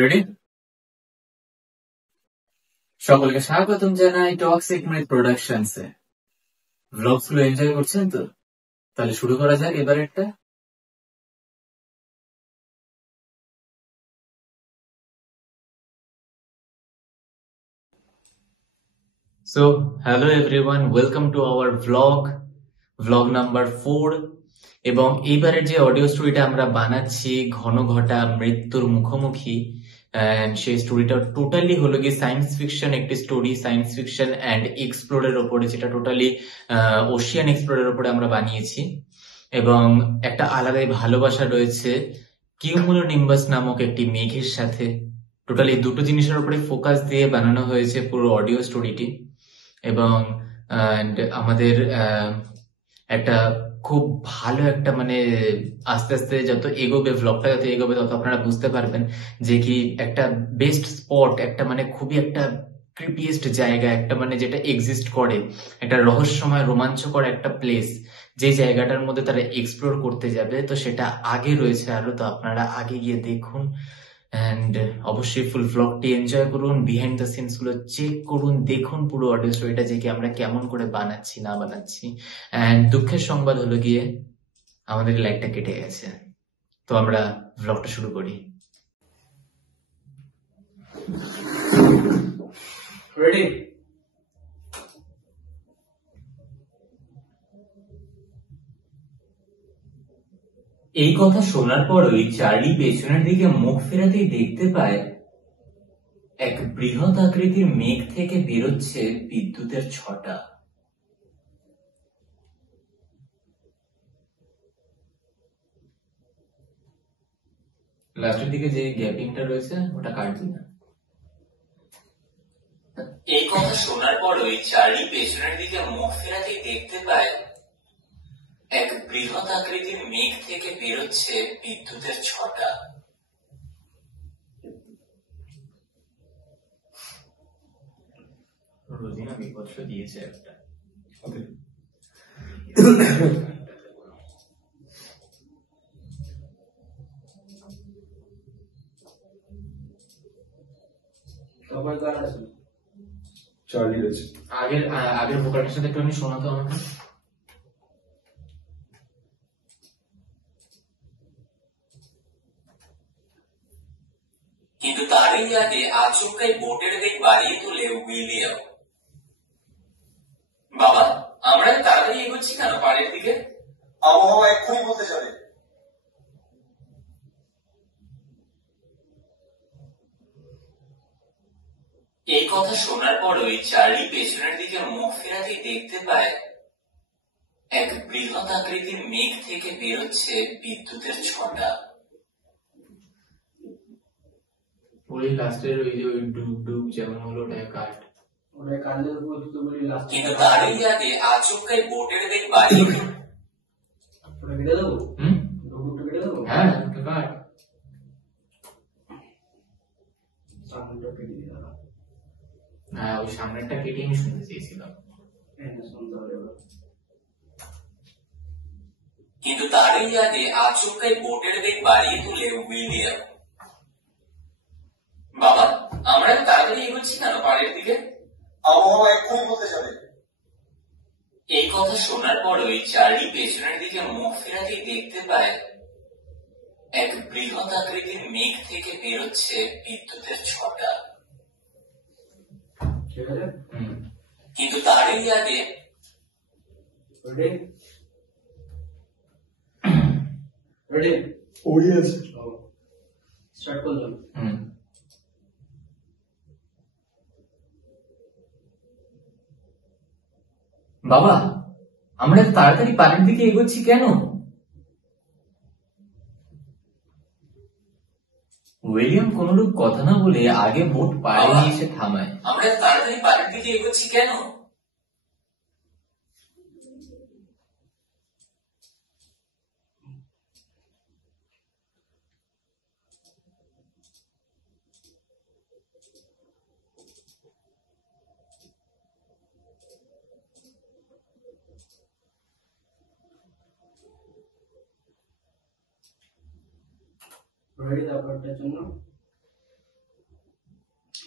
Ready? সকলকে স্বাগতম জানাই টক্সিক মিট প্রোডাকশনসে। ব্লগস গুলো এনজয় করছেন তো? তাহলে শুরু করা যাক এবার একটা। So hello everyone, welcome to our blog number 4। এবং এইবারের যে অডিও স্টোরিটা আমরা বানাচ্ছি, ঘন ঘটা মৃত্যুর মুখোমুখি, সেই স্টোরিটা টোটালি হলো কি সায়েন্স ফিকশন একটি স্টোরি, সায়েন্স ফিকশন অ্যান্ড এক্সপ্লোরের ওপরে, যেটা টোটালি ওশিয়ান এক্সপ্লোরের ওপরে আমরা বানিয়েছি। এবং একটা আলাদাই ভালোবাসা রয়েছে কিউমুলোনিম্বাস নামক একটি মেঘের সাথে। টোটালি দুটো জিনিসের উপরে ফোকাস দিয়ে বানানো হয়েছে পুরো অডিও স্টোরিটি। এবং আমাদের একটা খুব ভালো একটা আস্তে আস্তে যত এগোবে ব্লগটা, যত এগোবে তত আপনারা বুঝতে পারবেন যে কি একটা বেস্ট স্পট, একটা খুবই একটা ক্রিপিয়েস্ট জায়গা, একটা যেটা এক্সিস্ট করে, একটা রহস্যময় রোমাঞ্চকর একটা প্লেস, যে জায়গাটার মধ্যে তারা এক্সপ্লোর করতে যাবে। তো সেটা আগে রয়েছে আরো, তো আপনারা আগে গিয়ে দেখুন অ্যান্ড অবশ্যই ফুল ব্লগটি এনজয় করুন, বিহাইন্ড দ্য সিনস গুলো চেক করুন, দেখুন পুরো অডিও স্টোরিটা যে কি আমরা কেমন করে বানাচ্ছি না বানাচ্ছি। অ্যান্ড দুঃখের সংবাদ হলো গিয়ে আমাদের লাইটটা কেটে গেছে। তো আমরা ব্লগটা শুরু করি। রেডি? এই কথা শোনার পরই চার্লি পেছনের দিকে মুখ ফেরাতেই দেখতে পায় এক বৃহৎ আকৃতির মেঘ থেকে বেরোচ্ছে বিদ্যুতের ছটা। লাস্টের দিকে যে গ্যাপিংটা রয়েছে ওটা কাটবি না। এই কথা শোনার পরই চার্লি পেছনের দিকে মুখ ফেরাতেই দেখতে পায় এক বৃহৎ আকৃতির মেঘ থেকে বেরোচ্ছে বিদ্যুতের ছটা। রোজিনা বিপদ দিয়েছে একটা। আগের ভোকালটার সাথে একটু শোনাতো আমাকে। কিন্তু তারই আগে আচমকাই বোটের দিক বাড়িয়ে তোলে উইলিয়াম। বাবা, আমরা তাড়াতাড়ি এগোচ্ছি কেন পাড়ের দিকে? আবহাওয়া এক্ষুনি বলতে যাবে। এই কথা শোনার পরই চার্লি পেছনের দিকে মুখ ফেরাতেই দেখতে পায় এক বৃহৎ আকৃতির মেঘ থেকে বেরোচ্ছে বিদ্যুতের ছটা। ওই লাস্টের ওই যে ওই ডুব ডুব যেমন হলো ওটা কাট। কিন্তু তারই আগে আচমকাই বোটের দিক বাড়িয়ে হ্যাঁ কাট। হ্যাঁ, ওই সামনেরটা কেটে আমি শুনতে চেয়েছিলাম। কিন্তু তারই আগে আচমকাই বোটের দিক বাড়িয়ে তুলে উইলিয়াম। বাবা, আমরা তাড়াতাড়ি এগোচ্ছি কেন পাড়ের দিকে? আবহাওয়া এক্ষুনি বলতে যাবে। এই কথা শোনার পরই চার্লি পেছনের দিকে মুখ ফেরাতেই দেখতে পায় এক বৃহৎ আকৃতির মেঘ থেকে বেরোচ্ছে বিদ্যুতের ছটা। কিন্তু তারই আগে বাবা, আমরা তাড়াতাড়ি পাড়ের দিকে এগোচ্ছি কেন? উইলিয়াম কোনরূপ কথা না বলে আগে বোট পাড়ে নিয়ে এসে থামায়। আমরা তাড়াতাড়ি পাড়ের দিকে এগোচ্ছি কেন?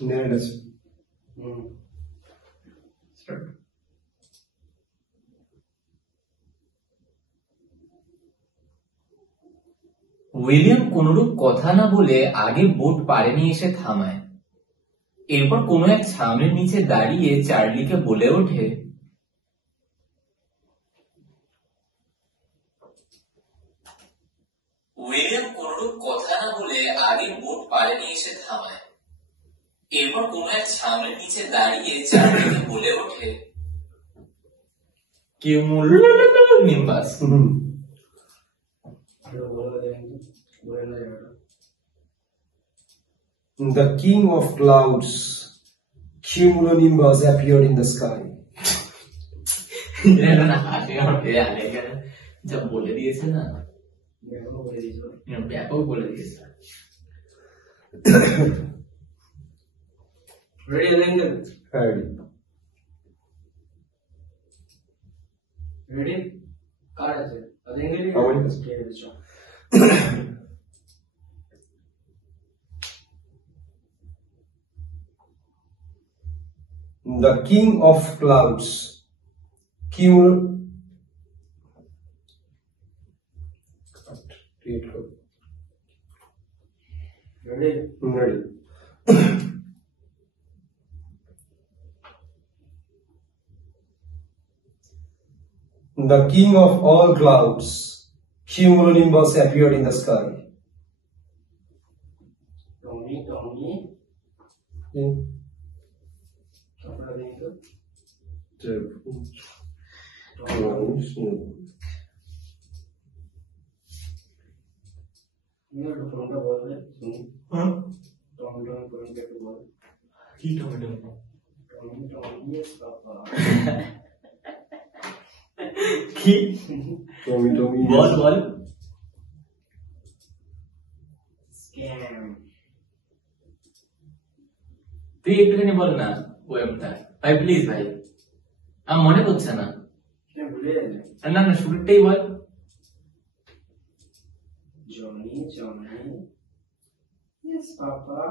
নেট আছে। উইলিয়াম কোনরূপ কথা না বলে আগে বোট পাড়ে নিয়ে এসে থামায়। এরপর কোনো এক ছাউনির নিচে দাঁড়িয়ে চার্লিকে বলে ওঠে, উইলিয়াম কোনরূপ কথা না বলে আগে বোট পাড়ে নিয়ে এসে থামায়। এরপর কোনো এক ছাউনির নিচে দাঁড়িয়ে চার্লিকে বলে ওঠে, cumulonimbus. The king of clouds, cumulonimbus, appeared in the sky. যা বলে দিয়েছে না, ব্যাপক বলে দিয়েছে। Ready? কার আছে? আমার কাছে। The king of clouds, Ready? Ready. The king of all clouds, cumulonimbus, appeared in the sky. Tommy. আপনারা দেখুন ফোনটা বলবে শুনি। টমেটো একটু বল। কি টমেটো? কি বল স্ক্যাম। তুই একটুখানি বল না ওয়েবটা ভাই, প্লিজ ভাই, আমার মনে পড়ছে না। ভুলে যাবে না শুরুটাই বল। জনি ইয়েস পাপা।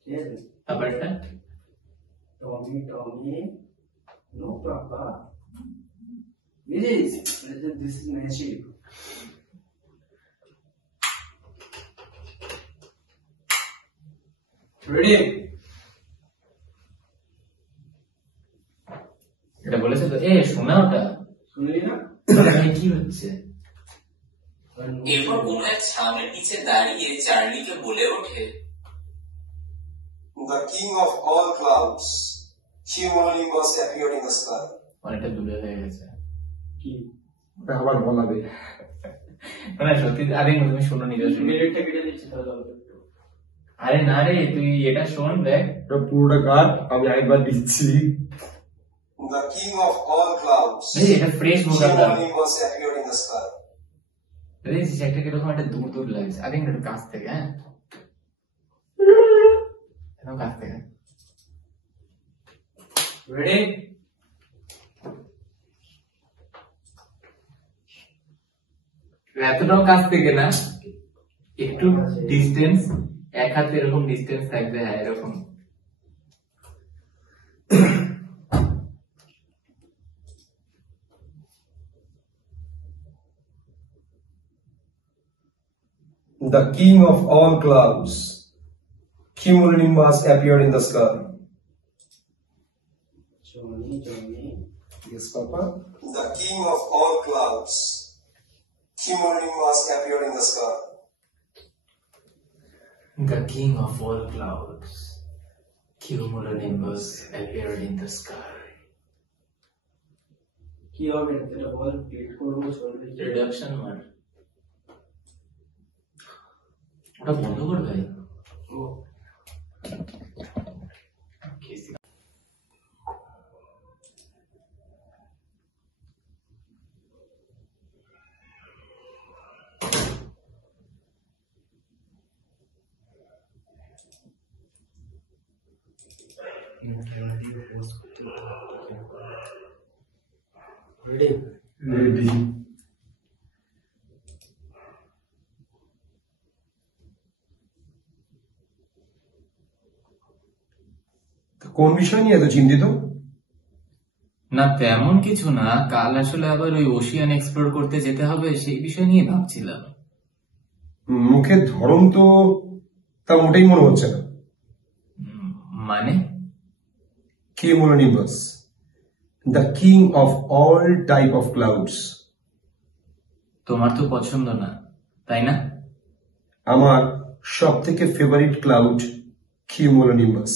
ঠিক আছে, ব্যাপারটা Tommy no papa. This is magic. Ready? এটা বলেছে তো, শোনা ওটা শুনলি না? কি হচ্ছে? এরপর কোন এক ছাউনির নিচে দাঁড়িয়ে চার্লিকে বলে ওঠে, The king of all clouds, cumulonimbus, appeared in the sky. অনেকটা দূরে হয়ে গেছে। কি আবার বলাবে মানে সত্যি আরে তুমি শোনো নিজে মিনিটটা কেটে দিচ্ছি তাহলে একটু। আরে না রে, তুই এটা শোন দেখ পুরোটা কাট, আমি আরেকবার দিচ্ছি। The king of all clouds, এটা fresh vocal cumulonimbus, appeared in the sky. দেখছিস একটা কিরকম একটা দূর লাগছে। আগে একটু কাছ থেকে, একদম কাছ থেকে। রেডি? এতটাও কাছ থেকে না, একটু ডিস্টেন্স, এক হাতে এরকম ডিস্টেন্স থাকবে। হ্যাঁ এরকম। The king of all clouds, cumulonimbus, appeared in the sky. Johnny Yes, Papa. The king of all clouds, cumulonimbus, appeared in the sky. The king of all clouds, cumulonimbus, appeared in the sky. কি হবে এটা বল, click করব চলবে। Reduction মার, ওটা বন্ধ কর ভাই। রেডি? Ready. কোন বিষয় নিয়ে এত চিন্তিত? না তেমন কিছু না, কাল আসলে আবার ওই ওশিয়ান এক্সপ্লোর করতে যেতে হবে, সেই বিষয় নিয়ে ভাবছিলাম। মুখের ধরন তো তা মোটেই মনে হচ্ছে না। মানে? Cumulonimbus, the king of all type of clouds. তোমার তো পছন্দ না, তাই না? আমার সব থেকে ফেভারিট ক্লাউড কিউমুলোনিম্বাস।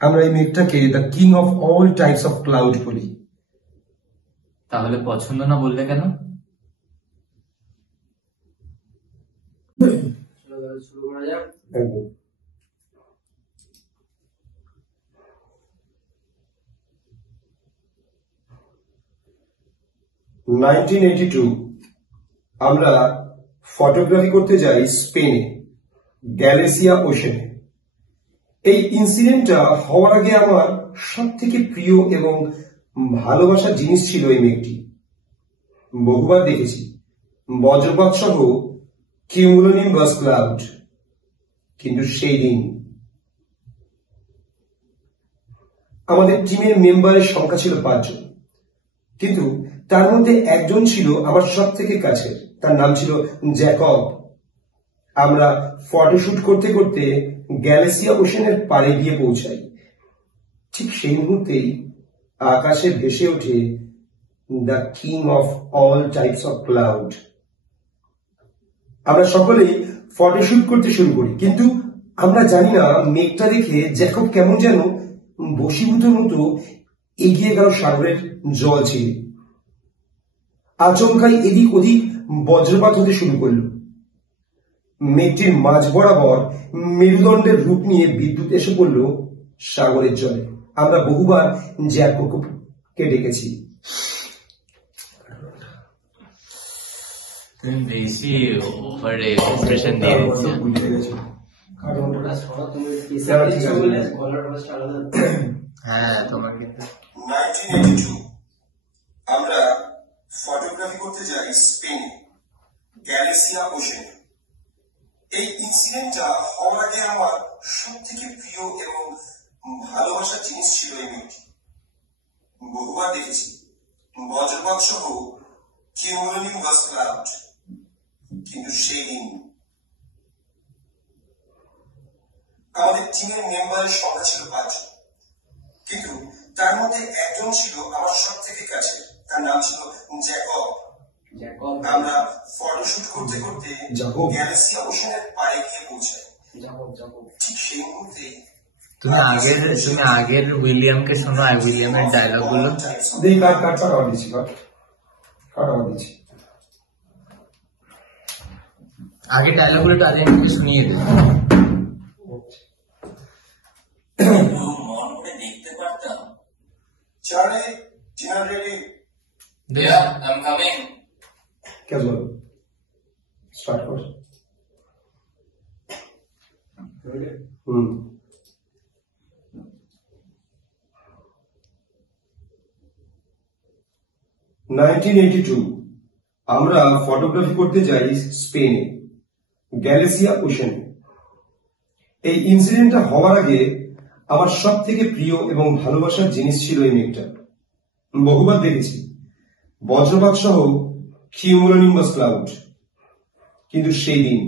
আমরা এই মেঘটাকে the king of all types of cloud বলি। তাহলে পছন্দ না বললে কেন? চলো তাহলে শুরু করা যাক। একদম। আমরা ফটোগ্রাফি করতে যাই স্পেনে, গ্যালেসিয়া ওশেনে। এই ইনসিডেন্টটা হওয়ার আগে আমার সব থেকে প্রিয় এবং ভালোবাসার জিনিস ছিল এই মেঘটি। বহুবার দেখেছি বজ্রপাত সহ কিউমুলোনিম্বাস ক্লাউড, কিন্তু সেই দিন আমাদের টিমের মেম্বারের সংখ্যা ছিল 5 জন, কিন্তু তার মধ্যে একজন ছিল আমার সব থেকে কাছের, তার নাম ছিল জ্যাকব। আমরা ফটোশুট করতে করতে গ্যালেসিয়া ওশেনের পাড়ে গিয়ে পৌঁছাই। ঠিক সেই মুহূর্তেই আকাশে ভেসে ওঠে the king of all types of cloud. আমরা সকলেই ফটোশুট করতে শুরু করি, কিন্তু আমরা জানি না মেঘটা দেখে জ্যাকব কেমন যেন বশীভূত মতো এগিয়ে গেল সাগরের জল ছিঁড়ে। আচমকাই এদিক ওদিক বজ্রপাত হতে শুরু করল। মেঘটির মাঝ বরাবর মেরুদণ্ডের রূপ নিয়ে বিদ্যুৎ এসে পড়ল সাগরের জলে। আমরা বহুবার জ্যাকবকে ডেকেছি। তুমি বেশি ওভারে এক্সপ্রেশন দিয়ে দিচ্ছ। কারণটা সরা তুমি যারা ঠিক আছে। বলে গলার আওয়াজটা আলাদা। হ্যাঁ, তোমার কিন্তু 1982 আমরা ফটোগ্রাফি করতে যাই স্পেনে, গ্যালেসিয়া ওশেনে। এই ইনসিডেন্টটা হওয়ার আগে আমার সব থেকে প্রিয় এবং ভালোবাসার জিনিস ছিল এই মেয়েটি। বহুবার দেখেছি বজ্রপাত সহ কিউমুলোনিম্বাস ক্লাউড, কিন্তু সেই দিন আমাদের টিমের মেম্বারের সংখ্যা ছিল 5 জন, কিন্তু তার মধ্যে একজন ছিল আমার সব থেকে কাছে, তার নাম ছিল জ্যাকব। জ্যাকব আমরা ফটোশুট করতে করতে জ্যাকব। গ্যালেসিয়া ওশেনের পাড়ে গিয়ে পৌঁছাই। জ্যাকব জ্যাকব ঠিক সেই মুহূর্তে তুমি আগের উইলিয়ামকে শোনো, আর উইলিয়ামের ডায়লগ গুলো। দেখি কাট আবার দিচ্ছি, কাট আবার দিচ্ছি। আগে ডায়লগ গুলো তো আগে শুনিয়ে দেবে। মন করে দেখতে পারতাম। Charlie, dinner ready? দেয়া, আই এম কামিং। क्या बोल स्टार्ट कर। রেডি? 1982 আমরা ফটোগ্রাফি করতে যাই স্পেনে, গ্যালেসিয়া ওশেনে। এই ইনসিডেন্টটা হওয়ার আগে আমার সব থেকে প্রিয় এবং ভালোবাসার জিনিস ছিল এই মেঘটা। বহুবার দেখেছি বজ্রপাত সহ কিউমুলোনিম্বাস ক্লাউড, কিন্তু সেই দিন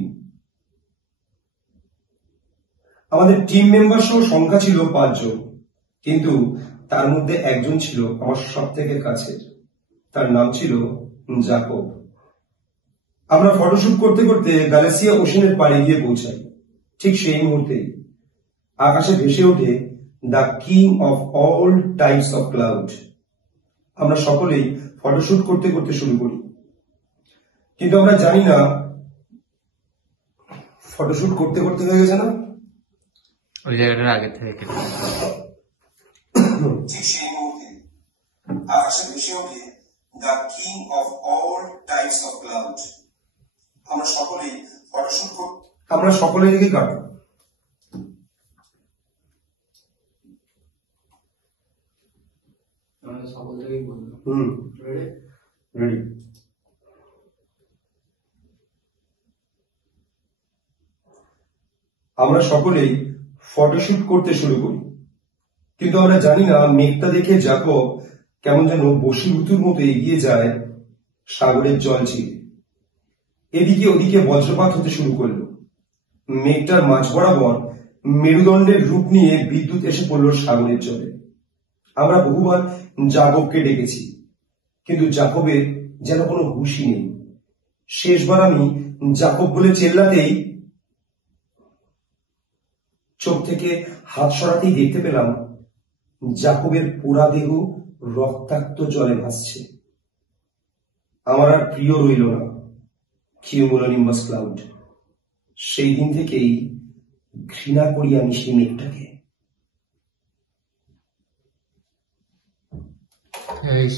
আমাদের টিম মেম্বার সহ সংখ্যা ছিল 5 জন, কিন্তু তার মধ্যে একজন ছিল আমার সব থেকে কাছের, তার নাম ছিল জ্যাকব। আমরা ফটোশুট করতে করতে গ্যালেসিয়া ওশেনের পাড়ে গিয়ে পৌঁছাই। ঠিক সেই মুহূর্তে আকাশে ভেসে ওঠে the king of all types of cloud. আমরা সকলেই ফটোশুট করতে করতে শুরু করি, কিন্তু আমরা জানি না ফটোশুট করতে করতে হয়ে গেছে না ওই জায়গাটার আগে থেকে কেটে দাও। ঠিক সেই মুহূর্তে আকাশে ভেসে ওঠে the king of all types of cloud. আমরা সকলেই ফটোশুট আমরা সকলেই রেখে কাটো। আমরা সকল থেকেই বলবো। রেডি? রেডি। আমরা সকলেই ফটোশুট করতে শুরু করি, কিন্তু আমরা জানি না মেঘটা দেখে জাকব কেমন যেন বশীভূতর মতো এগিয়ে যায় সাগরের জল চিরে। এদিকে ওদিকে বজ্রপাত হতে শুরু করলো। মেঘটার মাঝ বরাবর মেরুদণ্ডের রূপ নিয়ে বিদ্যুৎ এসে পড়ল সাগরের জলে। আমরা বহুবার জাকবকে ডেকেছি, কিন্তু জাকবের যেন কোনো হুঁশই নেই। শেষবার আমি জাকব বলে চেল্লাতেই চোখ থেকে হাত সরাতেই দেখতে পেলাম জাকবের পোড়া দেহ রক্তাক্ত জলে ভাসছে। আমার আর প্রিয় রইল না কিউমুলোনিম্বাস ক্লাউড। সেই দিন থেকেই ঘৃণা করি আমি সেই মেঘটাকে।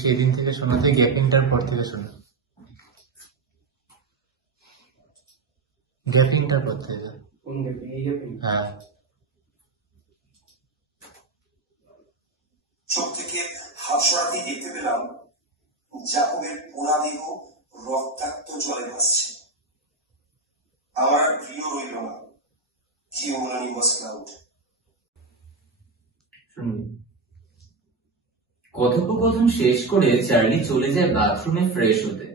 সেদিন থেকে শোনাতে গ্যাপিংটার পর থেকে শোনা, গ্যাপিংটার পর থেকে। কোন গেপে? এই গেপে? হ্যাঁ, চোখ থেকে হাত সরাতেই দেখতে পেলাম জাকবের পোড়া দেহ রক্তাক্ত জলে ভাসছে। আমার আর প্রিয় রইল না কিউমুলোনিম্বাস ক্লাউড। শুনবি। কথোপকথন শেষ করে চার্লি চলে যায় বাথরুমে ফ্রেশ হতে।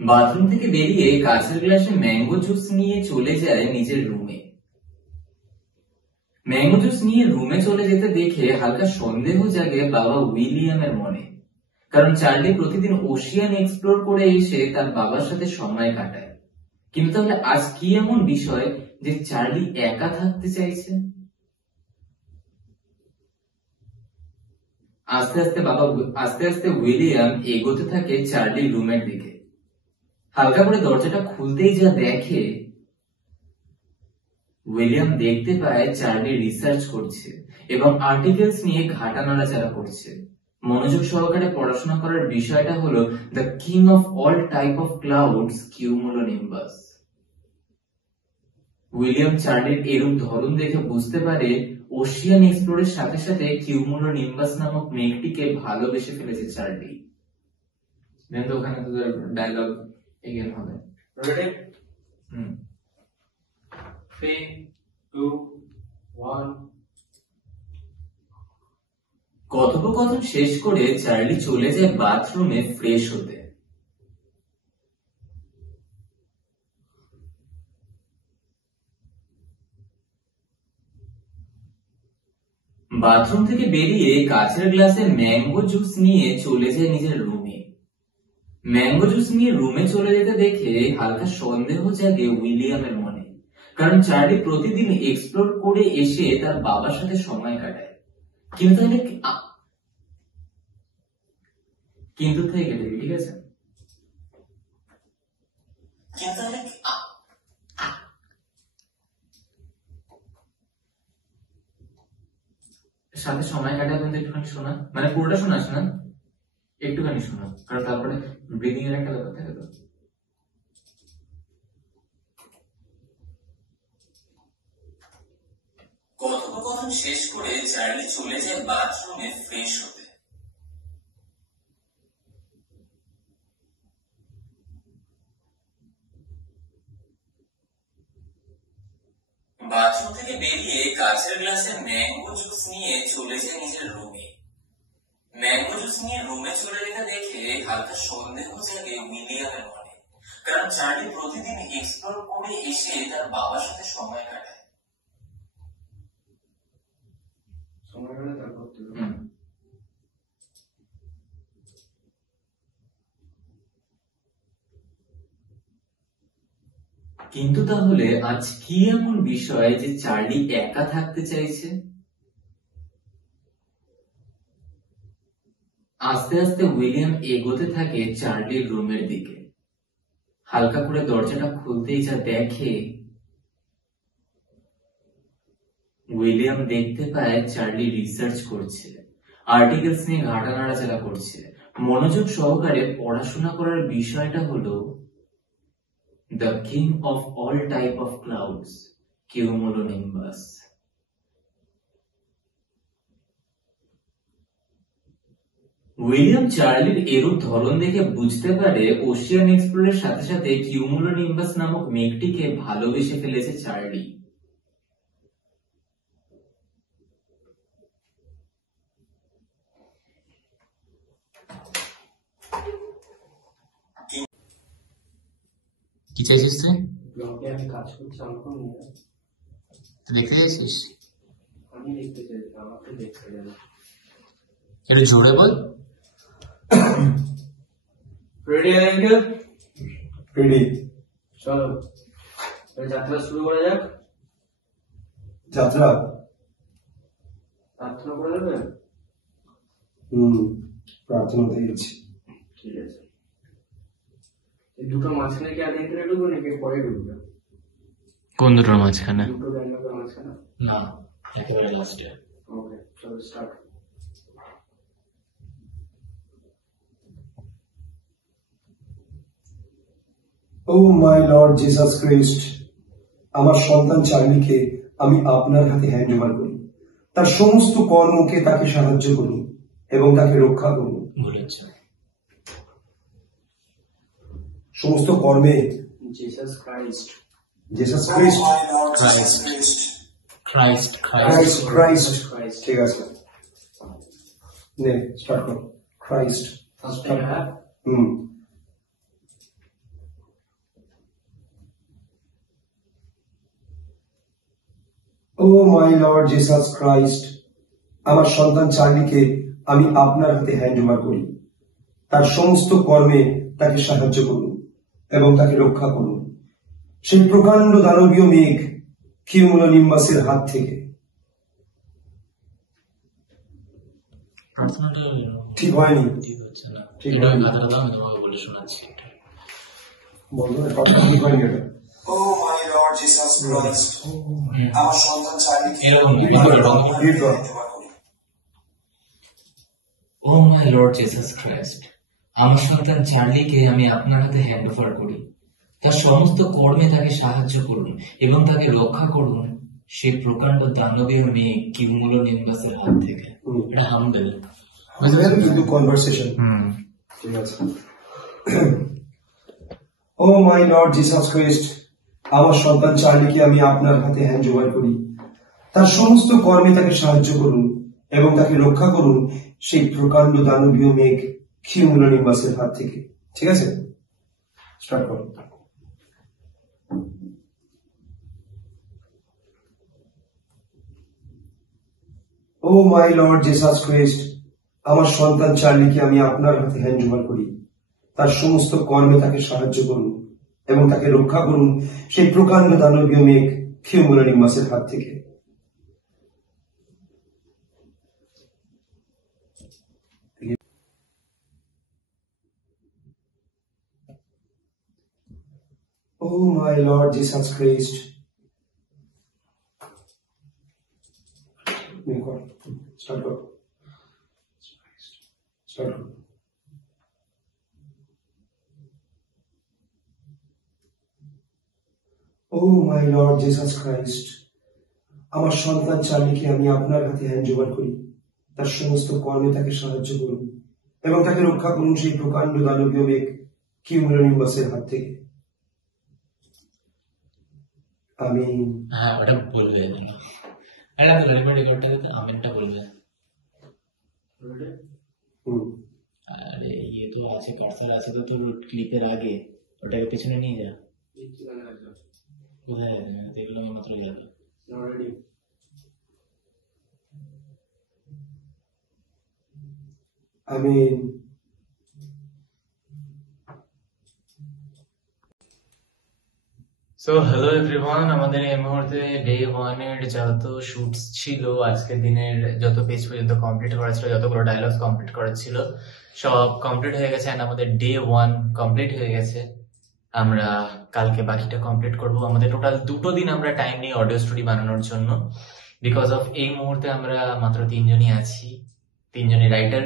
বাথরুম থেকে বেরিয়ে কাঁচের গ্লাসে ম্যাঙ্গো জুস নিয়ে চলে যায় নিজের রুমে। ম্যাঙ্গো জুস নিয়ে রুমে চলে যেতে দেখে হালকা সন্দেহ জাগে বাবা উইলিয়ামের মনে, কারণ চার্লি প্রতিদিন ওশিয়ান এক্সপ্লোর করে এসে তার বাবার সাথে সময় কাটায়। কিন্তু তাহলে আজ কি এমন বিষয় যে চার্লি একা থাকতে চাইছে? আস্তে আস্তে উইলিয়াম এগোতে থাকে চার্লির রুমের দিকে। হালকা করে দরজাটা খুলতেই যা দেখে, উইলিয়াম দেখতে পায় চার্লি রিসার্চ করছে এবং আর্টিকেলস নিয়ে ঘাটা নাড়াচাড়া করছে। মনোযোগ সহকারে পড়াশোনা করার বিষয়টা হলো the king of all type of clouds cumulonimbus. William চার্লির এরূপ ধরন দেখে বুঝতে পারে ওশিয়ান এক্সপ্লোরের সাথে সাথে কিউমুলোনিম্বাস নামক মেঘটিকে ভালোবেসে ফেলেছে চার্লি। দেন ওখানে তোদের ডায়লগ এগেন হবে। Ready? 3, 2, 1. কথোপকথন শেষ করে চার্লি চলে যায় বাথরুমে ফ্রেশ হতে। বাথরুম থেকে বেরিয়ে কাঁচের গ্লাসে ম্যাঙ্গো জুস নিয়ে চলে যায় নিজের রুমে। ম্যাঙ্গো জুস নিয়ে রুমে চলে যেতে দেখে হালকা সন্দেহ জাগে উইলিয়ামের মনে, কারণ চার্লি প্রতিদিন এক্সপ্লোর করে এসে তার বাবার সাথে সময় কাটায়। কিন্তু থেকে গেলে ঠিক আছে, সাথে সময় কাটায় কিন্তু একটুখানি শোনা, মানে পুরোটা শোনাস না, একটুখানি শোনা, কারণ তারপরে ব্রিদিং এর একটা ব্যাপার থাকে। তো কথোপকথন শেষ করে চার্লি চলে যায় বাথরুমে ফ্রেশ হতে। বাথরুম থেকে বেরিয়ে কাঁচের গ্লাসে ম্যাঙ্গো জুস নিয়ে চলে যায় নিজের রুমে। ম্যাঙ্গো জুস নিয়ে রুমে চলে যেতে দেখে হালকা সন্দেহ জাগে উইলিয়ামের মনে, কারণ চার্লি প্রতিদিন এক্সপ্লোর করে এসে তার বাবার সাথে সময় কাটায়। কিন্তু তাহলে আজ কি এমন বিষয় যে চার্লি একা থাকতে চাইছে? আস্তে আস্তে উইলিয়াম এগোতে থাকে চার্লির রুমের দিকে। হালকা করে দরজাটা খুলতেই যা দেখে, উইলিয়াম দেখতে পায় চার্লি রিসার্চ করছে, আর্টিকেলস নিয়ে ঘাটা নাড়াচাড়া করছে। মনোযোগ সহকারে পড়াশোনা করার বিষয়টা হলো the king of all type of clouds cumulonimbus. William চার্লির এরূপ ধরন দেখে বুঝতে পারে ওশিয়ান এক্সপ্লোরের সাথে সাথে কিউমুলোনিম্বাস নামক মেঘটিকে ভালোবেসে ফেলেছে চার্লি। কি চাইছিস তুই? ব্লগে আমি কাজ করছি, আমাকে নিয়ে দেখতে চাইছিস? আমি দেখতে চাইছি, আমাকে দেখতে যাবে। একটু জোরে বল। Ready uncle? রেডি। চলো এবার যাত্রা শুরু করা যাক। যাত্রা? প্রার্থনা করে দেবে? প্রার্থনা দিয়েছি। ঠিক আছে। এই দুটো মাঝখানে কি আগে এন্ট্রি ঢুকবো নাকি পরে ঢুকবে? কোন দুটোর মাঝখানে? দুটো ডায়লগের মাঝখানে। না, একেবারে লাস্টে। ওকে, চলো start. Oh my Lord Jesus Christ, আমার সন্তান চার্লিকে আমি আপনার হাতে হ্যান্ড ওভার করি। তার সমস্ত কর্মকে তাকে সাহায্য করুন এবং তাকে রক্ষা করুন। সমস্ত কর্মে Jesus Christ. Jesus Oh Christ. my Lord Jesus Christ. Christ Christ Christ. Christ. ঠিক আছে, নে স্টার্ট করো। ক্রাইস্ট। ফার্স্ট টাইম হ্যাঁ। ও মাই লর্ড জিসাস ক্রাইস্ট, আমার সন্তান চার্লিকে আমি আপনার হাতে হ্যান্ড ওভার করি। তার সমস্ত কর্মে তাকে সাহায্য করুন এবং তাকে রক্ষা করুন সেই প্রকাণ্ড দানবীয় মেঘ কিউমুলোনিম্বাসের হাত থেকে। ঠিক হয়নি? ঠিক হয়নি। বলতো না, কথা ঠিক হয়নি এটা। Oh my Lord Jesus Christ. আমার সন্তান চার্লিকে Read করো। Oh my Lord Jesus Christ, আমার সন্তান চার্লিকে আমি আপনার হাতে হ্যান্ড ওভার করি। তার সমস্ত কর্মে তাকে সাহায্য করুন এবং তাকে রক্ষা করুন সেই প্রকাণ্ড দানবীয় মেঘ কিউমুলোনিম্বাসের হাত থেকে। এটা হামবেল বুঝতে পেরেছেন? কিন্তু কনভারসেশন। ঠিক আছে। ও মাই লর্ড জিসাস ক্রাইস্ট, আমার সন্তান চার্লিকে আমি আপনার হাতে হ্যান্ড ওভার করি। তার সমস্ত কর্মে তাকে সাহায্য করুন এবং তাকে রক্ষা করুন সেই প্রকাণ্ড দানবীয় মেঘ কিউমুলোনিম্বাসের হাত থেকে। ঠিক আছে, স্টার্ট করো। Oh my Lord Jesus Christ, আমার সন্তান চার্লিকে আমি আপনার হাতে হ্যান্ড ওভার করি। তার সমস্ত কর্মে তাকে সাহায্য করুন এবং তাকে রক্ষা করুন সেই প্রকাণ্ড দানবীয় মেঘ কিউমুলোনিম্বাসের হাত থেকে। Oh my Lord Jesus Christ, start করো। স্টার্ট করো। Oh my Lord Jesus Christ, আমার সন্তান চার্লিকে আমি আপনার হাতে হ্যান্ড ওভার করি। তার সমস্ত কর্মে তাকে সাহায্য করুন এবং তাকে রক্ষা করুন সেই প্রকাণ্ড দানবীয় মেঘ কিউমুলোনিম্বাসের হাত থেকে। আমি হ্যাঁ, ওটা বলবে আমিনটা বলবে। আরে ইয়ে তো আছে, কার্সার আছে তো তোর ক্লিপের আগে, ওটাকে পেছনে নিয়ে যা। কোথায় দেখলাম মাত্র গেল। আমি সো হ্যালো এভরিওয়ান, আমাদের এই মুহূর্তে ডে 1 এর যত শুটস ছিল, আজকের দিনের যত পেজ পর্যন্ত কমপ্লিট করা ছিল, যতগুলো ডায়লগ কমপ্লিট করা ছিল, সব কমপ্লিট হয়ে গেছে। এন্ড আমাদের ডে 1 কমপ্লিট হয়ে গেছে। আমরা কালকে বাকিটা কমপ্লিট করব। আমাদের টোটাল 2 দিন আমরা টাইম নিই অডিও স্টোরি বানানোর জন্য, বিকজ অফ এই মুহূর্তে আমরা মাত্র 3 জনই আছি, 3 জনই রাইটার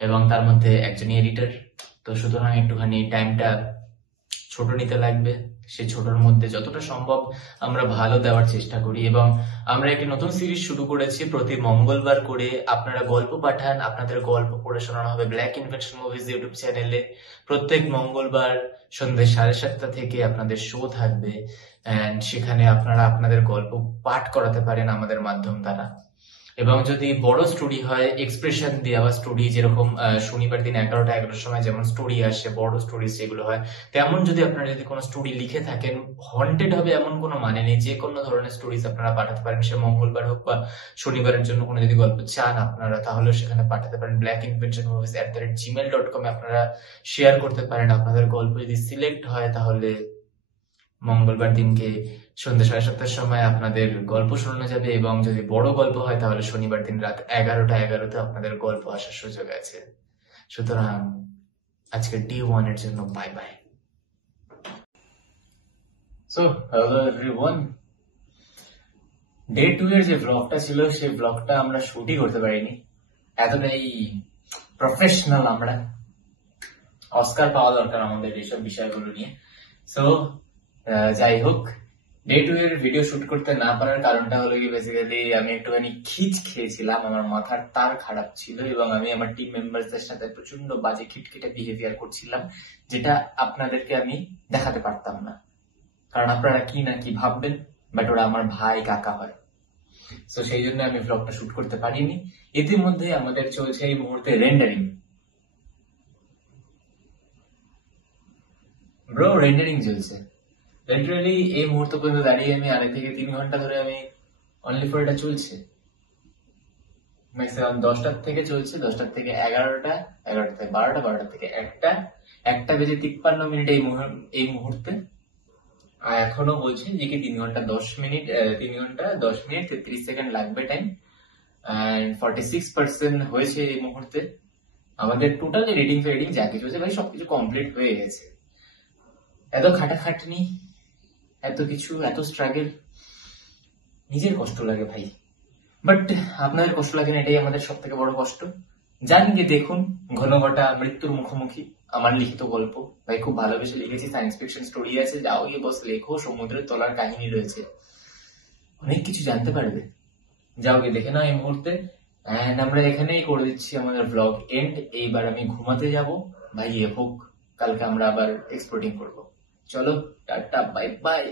এবং তার মধ্যে একজনই এডিটর। তো সুতরাং একটুখানি টাইমটা ছোট নিতে লাগবে, সেই ছোটর মধ্যে যতটা সম্ভব আমরা ভালো দেওয়ার চেষ্টা করি। এবং আমরা একটি নতুন সিরিজ শুরু করেছি, প্রতি মঙ্গলবার করে আপনারা গল্প পাঠান, আপনাদের গল্প পড়ে শোনানো হবে ব্ল্যাক ইনভেনশন মুভিজ ইউটিউব চ্যানেলে। প্রত্যেক মঙ্গলবার সন্ধ্যে 7:30 থেকে আপনাদের শো থাকবে, এন্ড সেখানে আপনারা আপনাদের গল্প পাঠ করাতে পারেন আমাদের মাধ্যম দ্বারা। এবং যদি বড় স্টোরি হয়, এক্সপ্রেশন দেওয়া স্টোরি, যেরকম শনিবার দিন 11টার সময় যেমন স্টোরি আসে, বড় স্টোরি যেগুলো হয়, তেমন যদি আপনারা যদি কোনো স্টোরি লিখে থাকেন, হন্টেড হবে এমন কোনো মানে নেই, যে কোনো ধরনের স্টোরিজ আপনারা পাঠাতে পারেন। সে মঙ্গলবার হোক বা শনিবারের জন্য কোনো যদি গল্প চান আপনারা, তাহলে সেখানে পাঠাতে পারেন। blackinventionmovies@gmail.com আপনারা শেয়ার করতে পারেন আপনাদের গল্প। যদি সিলেক্ট হয় তাহলে মঙ্গলবার দিনকে সন্ধ্যে 7:30 সময় আপনাদের গল্প শোনানো যাবে, এবং যদি বড় গল্প হয় তাহলে শনিবার দিন রাত 11টা আপনাদের গল্প আসার সুযোগ আছে। সুতরাং আজকে D1 এর জন্য bye bye. So hello everyone, day 2 এর যে ব্লগটা ছিল সেই ব্লগটা আমরা শুটই করতে পারিনি, এতটাই প্রফেশনাল আমরা। অস্কার পাওয়া দরকার আমাদের এইসব বিষয়গুলো নিয়ে। সো যাই হোক, ডে 2 এর ভিডিও শুট করতে না পারার কারণটা হলো কি, বেসিক্যালি আমি একটুখানি খিচ খেয়েছিলাম, আমার মাথার তার খারাপ ছিল, এবং আমি আমার টিম মেম্বারদের সাথে প্রচন্ড বাজে খিটখিটে বিহেভিয়ার করছিলাম, যেটা আপনাদেরকে আমি দেখাতে পারতাম না, কারণ আপনারা কি না কি ভাববেন, বাট ওরা আমার ভাই কাকা হয়। তো সেই জন্য আমি ব্লগটা শুট করতে পারিনি। ইতিমধ্যে আমাদের চলছে এই মুহূর্তে রেন্ডারিং। ব্রো, রেন্ডারিং চলছে লিটারালি এই মুহূর্ত পর্যন্ত দাঁড়িয়ে আমি 2 থেকে 3 ঘন্টা ধরে আমি অনলি ফর এটা চলছে। ম্যাক্সিমাম 10টা থেকে চলছে, 10টা থেকে 11টা, 11টা থেকে 12টা, 12টা থেকে 1টা বেজে 53 মিনিট এই মুহূর্তে। আর এখনো বলছে যে কি 3 ঘন্টা 10 মিনিট 33 সেকেন্ড লাগবে টাইম, এন্ড 46% হয়েছে এই মুহূর্তে। আমাদের টোটাল রেটিং যা কিছু আছে ভাই সবকিছু কমপ্লিট হয়ে গেছে। এত খাটাখাটনি, এত কিছু, এত স্ট্রাগল, নিজের কষ্ট লাগে ভাই, বাট আপনাদের কষ্ট লাগে না, এটাই আমাদের সব থেকে বড় কষ্ট। জানি যে দেখুন ঘনঘটা মৃত্যুর মুখোমুখি, আমার লিখিত গল্প ভাই খুব ভালোবেসে লিখেছি, সায়েন্স ফিকশন স্টোরি আছে, যাও গিয়ে বস লেখো, সমুদ্রের তলার কাহিনী রয়েছে, অনেক কিছু জানতে পারবে, যাও গিয়ে দেখে নাও এই মুহূর্তে। এন্ড আমরা এখানেই করে দিচ্ছি আমাদের ব্লগ এন্ড। এইবার আমি ঘুমাতে যাব ভাই, হোক কালকে আমরা আবার এক্সপোর্টিং করবো। চলো টাটা, বাই বাই।